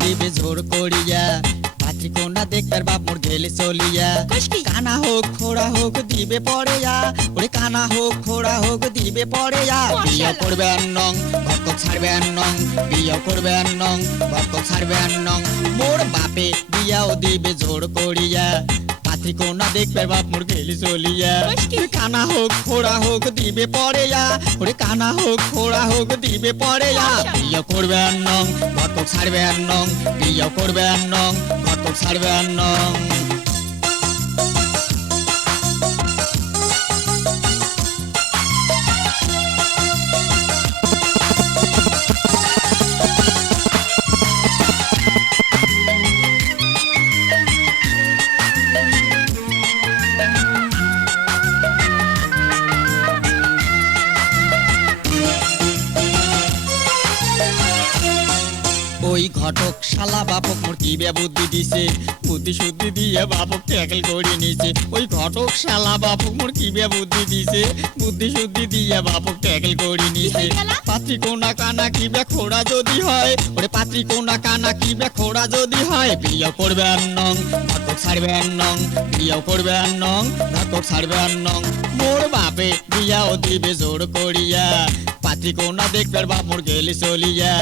দিবে জোর করিয়া পাত্রী কন্যা দেখবার বাপ মোর গেলে চলিয়া কানা হোক খোড়া হোক দিবে পড়েয়া ওরে কানা হোক খোড়া হোক দিবে পড়েয়া বিয়া করবে নং ভক্ত ছাড়বে নং বিয়া করবে নং ভক্ত ছাড়বে নং মোর বাপে বিয়াও দিবে জোর করিয়া পাত্রী কন্যা দেখবার বাপ মোর গেলে চলিয়া কানা হোক খোড়া হোক দিবে পড়েয়া ওরে কানা হোক খোড়া হোক দিবে পড়েয়া বিয়া করবে নং ভক্ত ছাড়বে নং বিয়া করবে নং ভক্ত ছাড়বে নং। ওই ঘটক শালা বাপক মোর কি বুদ্ধি দিছে বুদ্ধি শুদ্ধি দিয়ে বাপক ট্যাকেল করে নিছে ওই ঘটক শালা বাপক মোর কি বুদ্ধি দিছে বুদ্ধি শুদ্ধি দিয়ে বাপক ট্যাকেল করে নিছে পাত্রী কোনা কানা কি খোড়া যদি হয় ওরে পাত্রী কোনা কানা কি খোড়া যদি হয় বিয়া করবে নং ঘটক ছাড়বে নং বিয়া করবে নং ঘটক ছাড়বে নং মোর বাপে বিয়াও দিবে জোর করিয়া পাত্রী কোনা দেখবার বাপ মোর গেলে চলিয়া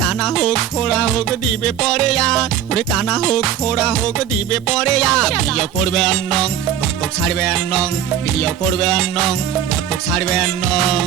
কানা হোক খোড়া হোক দিবে পড়েয়া ওরে কানা হোক খোড়া হোক দিবে পড়েয়া বিয়া করবে নং ঘটক ছাড়বে নং বিয়া করবে নং ঘটক ছাড়বে নং।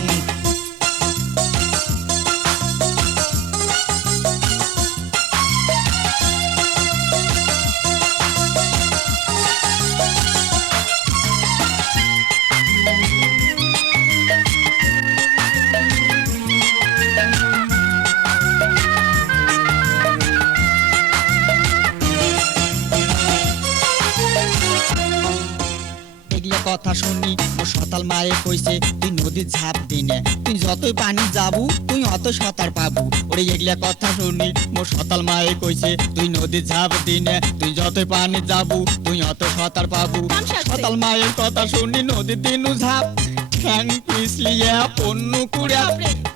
কথা শুনি ও সতাল মায়ে কইছে তুই নদীর ঝাঁপ দিনে তুই যতই পানি যাবু তুই অত সাঁতার পাবু ওরে এগুলা কথা শুনি মোর সতাল মায়ে কইছে তুই নদীর ঝাঁপ দিনে তুই যতই পানি যাবু তুই অত সাঁতার পাবু সতাল মায়ের কথা শুনি নদীর দিনু ঝাঁপ ঠ্যাং পিছলিয়া পণ্য কুড়া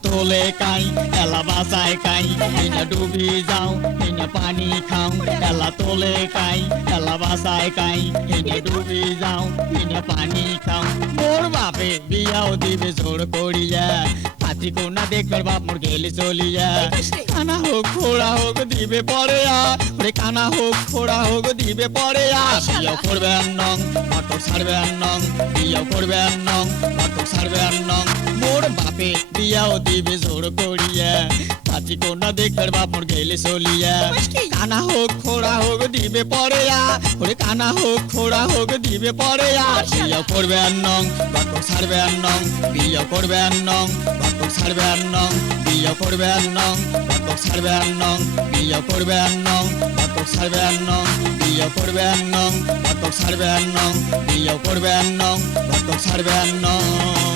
তোলে কাই এলা বাসায় কাই হিনা ডুবি যাও হিনা পানি খাও এলা তোলে কাই এলা বাসায় কাই হিনা ডুবি যাও হিনা পানি খাও মোর বাপে বিয়াও দিবে জোর করিয়া পাত্রী কন্যা দেখবার বাপ মোর গেলে চলিয়া কানা হোক খোড়া হোক দিবে পড়েয়া ওরে কানা হোক খোড়া হোক দিবে পড়েয়া বিয়া করবে নং ঘটক ছাড়বে নং বিয়া করবে নং ঘটক ছাড়বে নং মোর বাপে বিয়াও দিবে জোর করিয়া পাত্রী কন্যা দেখবার বাপ মোর গেলে চলিয়া কানা হোক খোড়া হোক দিবে পড়েয়া ওরে কানা হোক খোড়া হোক দিবে পড়েয়া বিয়া করবে নং ঘটক ছাড়বে নং বিয়া করবে নং ঘটক ছাড়বে নং বিয়া করবে নং ঘটক ছাড়বে নং বিয়া করবে নং ঘটক ছাড়বে নং বিয়া করবে নং ঘটক ছাড়বে নং বিয়া করবে নং ঘটক ছাড়বে নং।